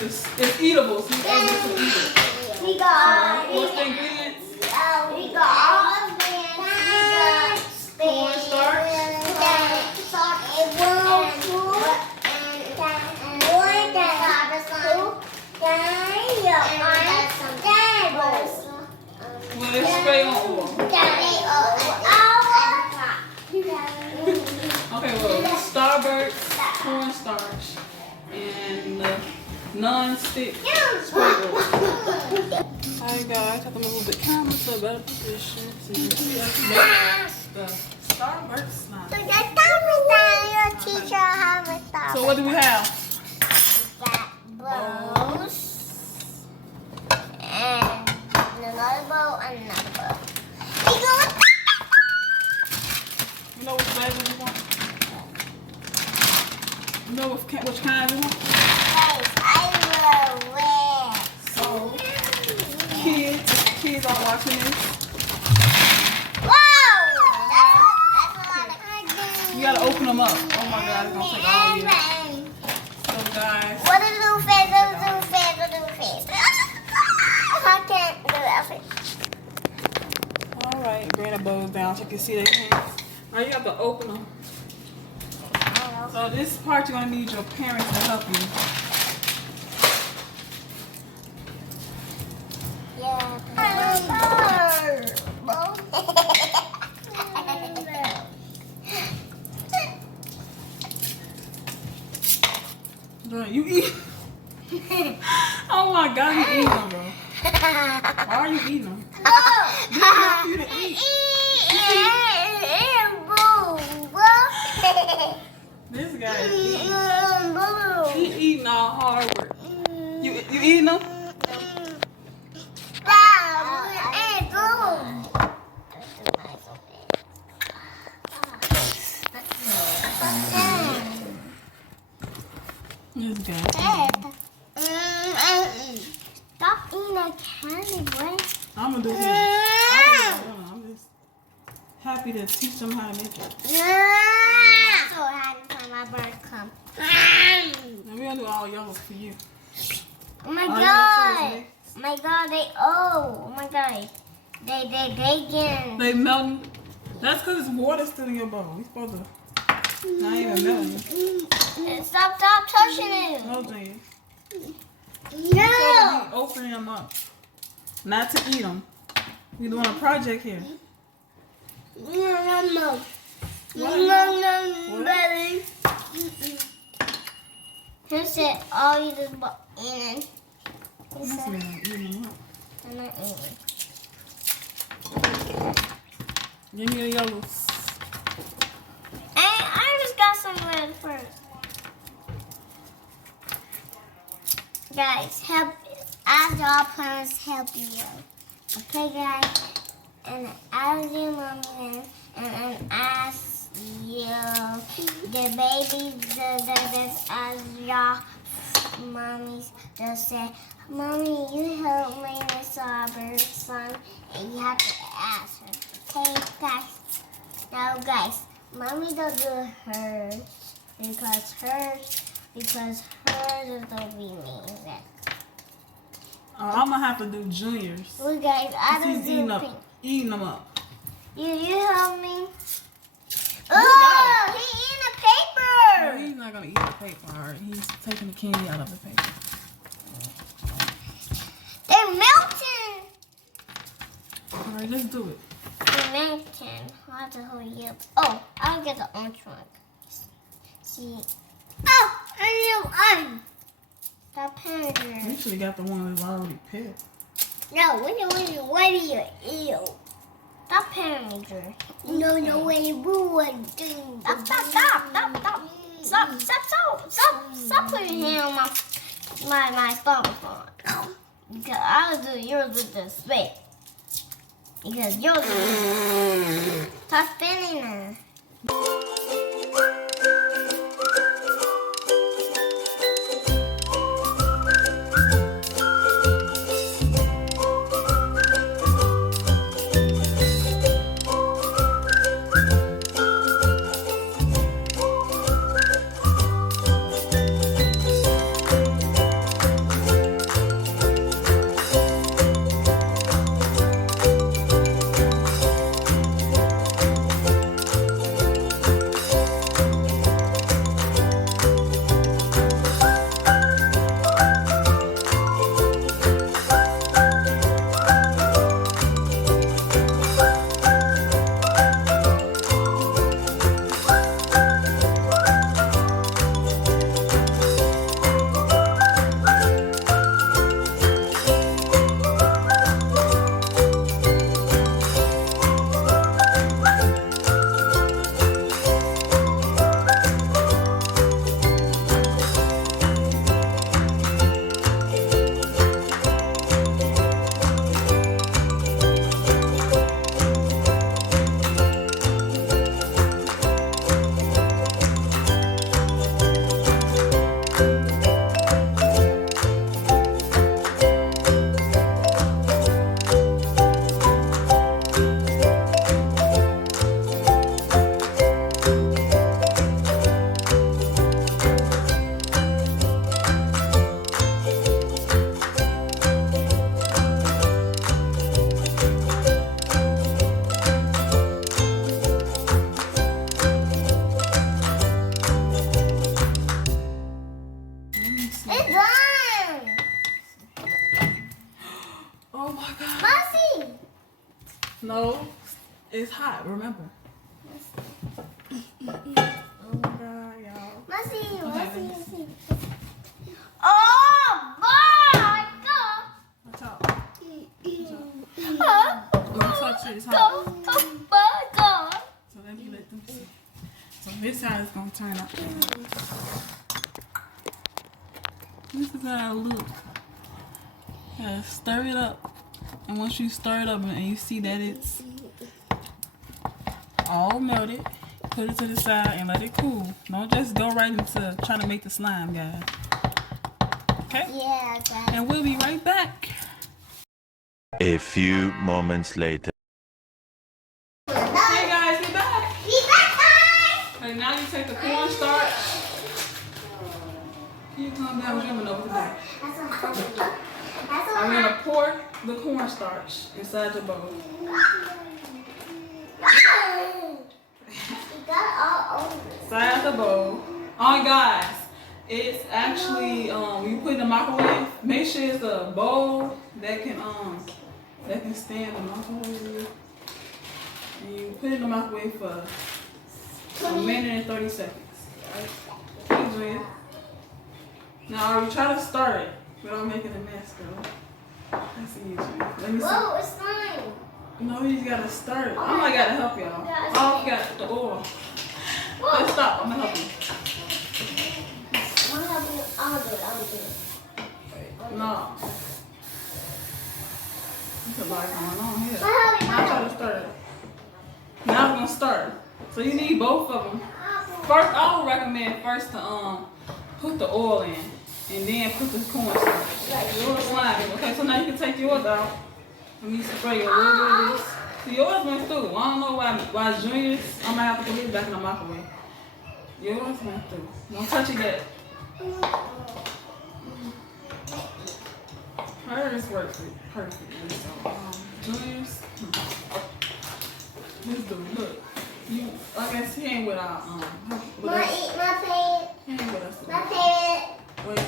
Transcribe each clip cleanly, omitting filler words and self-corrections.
It's eatable. So you can get to eat it. We got. What's the ingredients? We got Cornstarch. Well, let's spray on oil. Okay, well, Starburst, cornstarch, and non-stick spray oil. Alright guys, I can move the camera to a better position so you can see us make the Starburst slime. So what do we have? Bows and another bow and another bow. You know which flavor we want? You know which kind we want? Guys, I love red. So, kids are watching this. Whoa! That's a lot of You gotta open them up. Oh my god, it's gonna take all year. So guys, What is the face? What is the face? What is the face? I can't do that face. alright, bring the bows down so you can see their hands. Now you have to open them. So this part you're gonna need your parents to help you. Yeah. Bro, you eat. Oh my god, you eating them, bro. Why are you eating them? You have you to eat. This guy is eating. He eating all hard work. You eating them? This guy. Stop eating that candy, boy. I'm gonna do this. I'm just happy to teach them how to make it. So happy when my bird come. And we're gonna do all yellow for you. Oh my All you god! gotta do is Oh my god! Oh my god! They getting. They melting. That's because it's water still in your bowl. You're supposed to not even melting. Stop touching it. No, Jane. No. You're supposed to be opening them up. Not to eat them. We're doing a project here. No. What? Baby. Who said all you just eating? Who That's said not eating them up. I'm not eating. Give me the yellows. I just got some red first. Guys, help. Ask your parents help you. Okay, guys? And ask your mommy and ask you the babies that ask your mommies to say, Mommy, you help me with Starburst son, and you have to ask her. Okay, guys? Now, guys, Mommy don't do hers because hers is the remaining. I'm gonna have to do juniors. Well, guys, I don't He's do eating them up. You help me. got Oh, he eating the paper. No, he's not gonna eat the paper. All right, he's taking the candy out of the paper. They're melting. All right, let's do it. They're melting. I have to hold you up. Oh, I'll get the orange one. See. Oh, I need. Stop panicking. We should have got the one that's already picked. No, what do you ew? Stop panicking. No, when you would do. Stop putting your hand on my phone. Because I will do yours with the spit. Because yours is stop spinning now. It's hot, remember. Oh my God, y'all. Let's see. Oh my God. Watch out. Oh Don't touch it, it's hot. my God. So let me let them see. So this side is gonna turn up. This is how it looks. Stir it up. And once you stir it up and you see that it's all melted, put it to the side and let it cool. Don't just go right into trying to make the slime, guys. Okay? Yeah, guys. And we'll be right back. A few moments later. Hey guys, we're back. Okay, now you take the cornstarch. You calm down, you don't know what to do. I'm gonna pour the cornstarch inside your bowl. Inside the bowl. Oh, guys, it's actually when you put it in the microwave, make sure it's a bowl that can stand the microwave. And you put it in the microwave for a minute and 30 seconds. Right? Now, you try to start it without making a mess, though. That's easy. Let me see. Whoa, it's fine. No, you just gotta start it. I gotta help y'all. Oh, I got the oil. Let's stop. I'm gonna help you. I'll do it. No. There's a lot going on here. I'll Now try to start it. Now I'm gonna start. So you need both of them. First, I would recommend first to put the oil in and then put the cornstarch. Yours slimy. Okay, so now you can take yours out. Let me spray a little bit of this. So yours went through. I don't know why Junior's. I'm gonna have to put his back in the microwave. Yours went through. Don't touch it yet. Hers works perfectly. So Junior's. This dude, look. You, I guess he ain't with our with us. He ain't with us. Wait,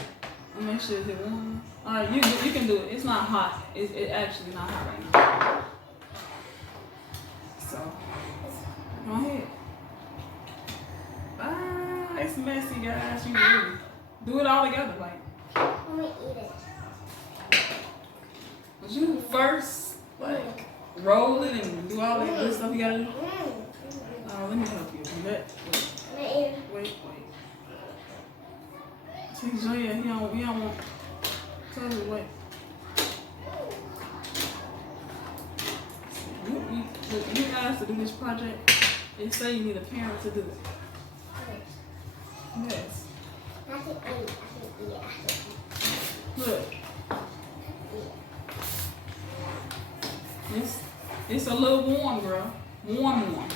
I'll make sure it's warm. Alright, you can do it. It's not hot. It's actually not hot right now. So, go ahead. It's messy, guys. You really do it all together, like. Let me eat it. But you first, like, roll it and do all that good stuff you gotta do. Let me help you do that. Wait. See, Junior, he don't want. Tell me what. You asked to do this project. It say you need a parent to do it. Yes. I can eat. Look. It's a little warm, girl. Warm.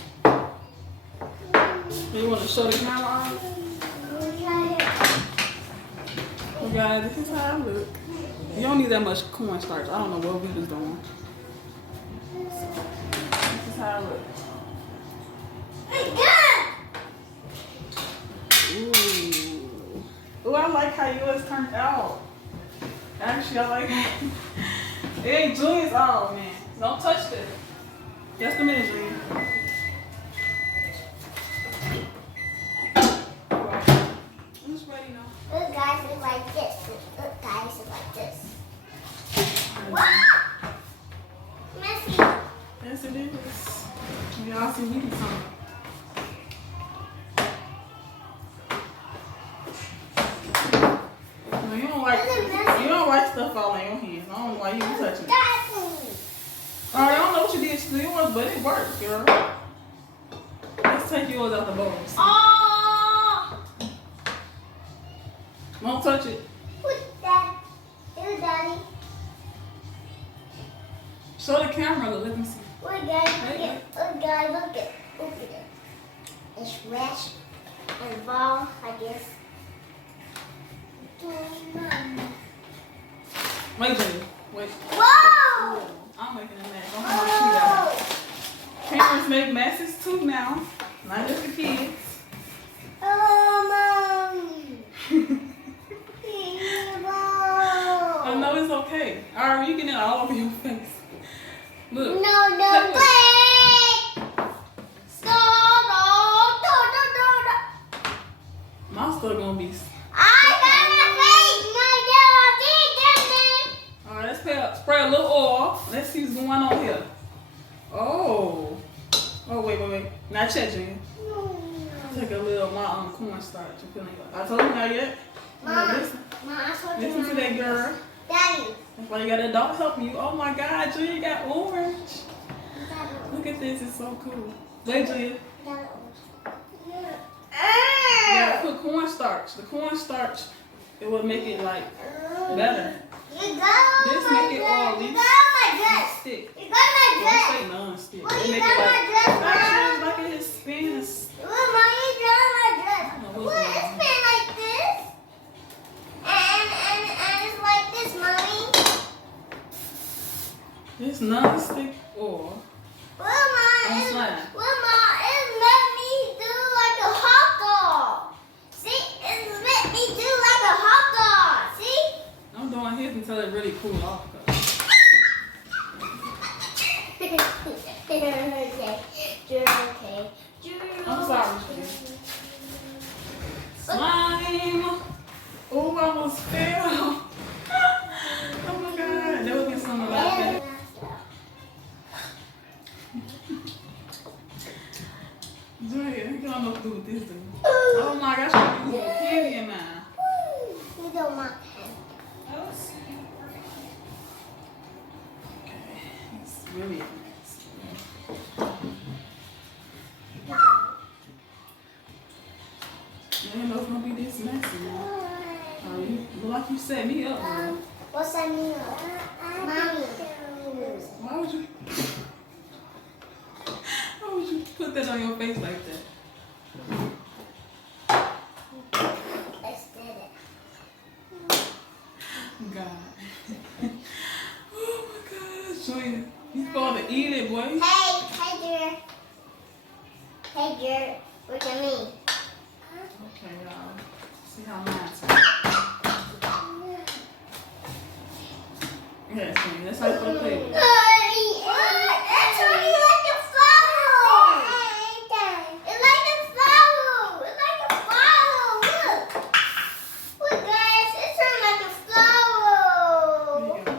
You want to show the camera? Well, guys, this is how I look. You don't need that much cornstarch. I don't know what we was doing. This is how I look. Ooh, I like how yours turned out. Actually, I like it. It ain't Julian's. Oh, man. Don't touch this. Just a minute, Julian. Who's ready now? Look, guys, it's like this. Look, guys, it's like this. Wow! Messy. Yes, it is. Y'all see me do something. No, you don't like stuff all on your hands. I don't know why you touching it. Alright, I don't know what you did to yours, but it worked, girl. Let's take yours out the bowl. Oh! Don't touch it. What's that? Ew, Daddy. Show the camera, let me see. Look, guys, look at it. It's red and ball, I guess. Wait, baby. Wait. Whoa! I'm making a mess. Don't have my sheet out. Parents make messes too now. Not just the kids. I know it's okay. Alright, you getting it all over your face. Look. No, wait! wait. Not yet, Junior. Take a little of my cornstarch. I told you not yet. Mom, Listen. Mom, I told you. Listen to that girl. Daddy. That's why you got an adult helping you. Oh my God, Julia got orange. Look at this, it's so cool. Wait, Julia. Yeah, put cornstarch. The cornstarch, it will make it like better. This make it oily. You got my dress. Stick. You got my dress. Don't say non-stick. Well, It you make got it my dress, Mom. like it spins. Look, Mom, you got my dress. what's Look, wrong? it's been like this. And it's like this, Mommy. It's non-stick oil. Well, Mom, On it slime. made me do like a hot dog. See, it made me do like a hot dog. See? I'm doing his until it really cool off. Okay. I'm sorry, Julia. Slime. Oh, I almost fell. Oh my God. There will be some of that. Julia, you don't know what to do with this thing. Oh my gosh, I'm going to put candy in mine. You don't want Okay, it's really nice. I didn't know it's going to be this messy now. You look like you set me up, girl. What's that mean? Mommy. Why would you put that on your face like that? Let's do it. God. Oh my gosh, Julia. You supposed to eat it, boy. Hey, dear. Hey, dear. Look at me. Okay, y'all. See how mine tastes. Yeah, see, that's how you put a plate. That's really like a flower. It's like a flower. It's like a flower. Look. Look, guys. It turned like a flower. There you go.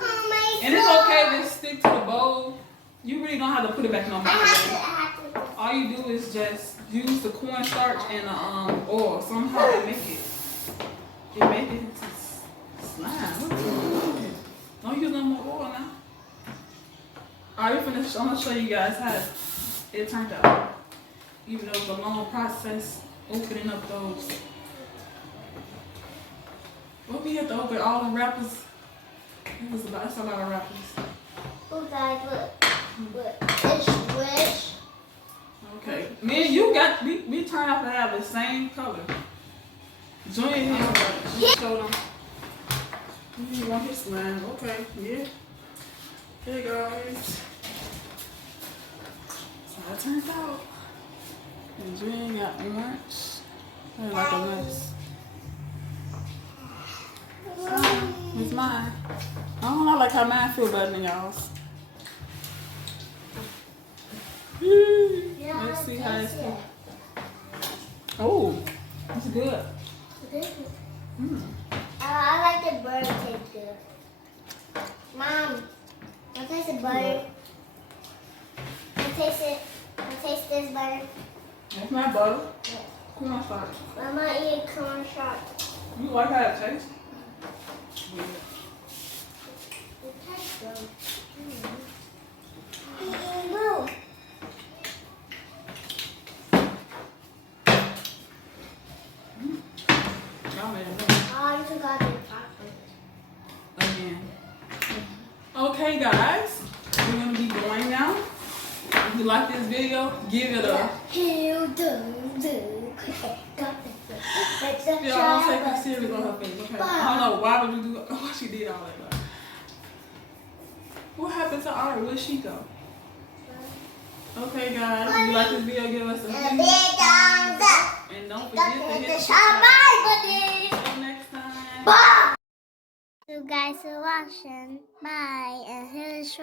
Oh, my And it's okay to stick to the bowl. You really don't have to put it back in the I microwave. have to. All you do is just use the cornstarch and the oil. Somehow it make it into slime. What's going on? Don't use no more oil now. Alright, I'm gonna show you guys how it turned out. Even though it was a long process opening up those. Well, we had to open all the wrappers. That's a lot of wrappers. Oh, guys, look. Look. It's squish. Okay. Me and you we turned out to have the same color. Join him. Show them. You want his slime. Okay, yeah. Hey guys. That's how it turned out. And Julian got orange. They're like a mess. It's mine. I don't know, like how mine feel better than y'all's. Let's see how it's going. Oh, it's good. I like the butter taste good. Mom, I taste the butter. I taste it. I taste this butter. That's my butter. Yeah. Cornstarch. I'm gonna eat cornstarch. You like how it tastes? Yeah. It tastes good. No. Y'all made it. Oh, you forgot the chocolate. Again. Okay, guys. We're going to be going now. If you like this video, give it a... Y'all don't take her serious on her face, okay? I don't know, why would you do... Why she did all that, though. What happened to Ari? Where'd she go? Okay, guys. If you like this video, give us a And a huge big thumbs up. and don't Don't forget to forget hit to the subscribe button. button. Until next time. Bye. You guys are watching. Bye. And here's